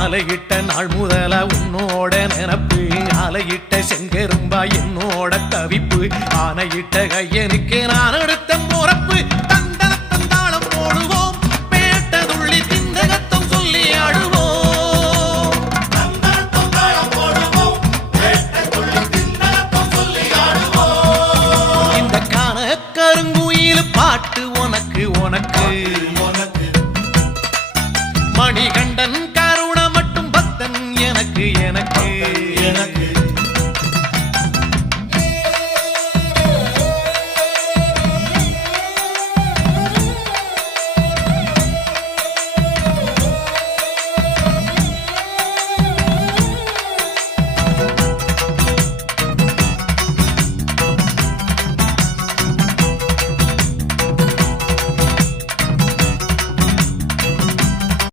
மாலையிட்ட நாள் முதல உன்னோட நினப்பு ஆலையிட்ட செங்கரும்பா என்னோட தவிப்பு ஆனையிட்ட கையனுக்கு நான் எடுத்த முறப்பு தந்தனத்தந்தாளம் போடுவோம் பேட்டதுள்ளி திந்தகத்தம் சொல்லி ஆடுவோம் இந்த காண கருங்குயில் பாட்டு உனக்கு உனக்கு மணிகண்டன் கருண மட்டும் பக்தன் எனக்கு எனக்கு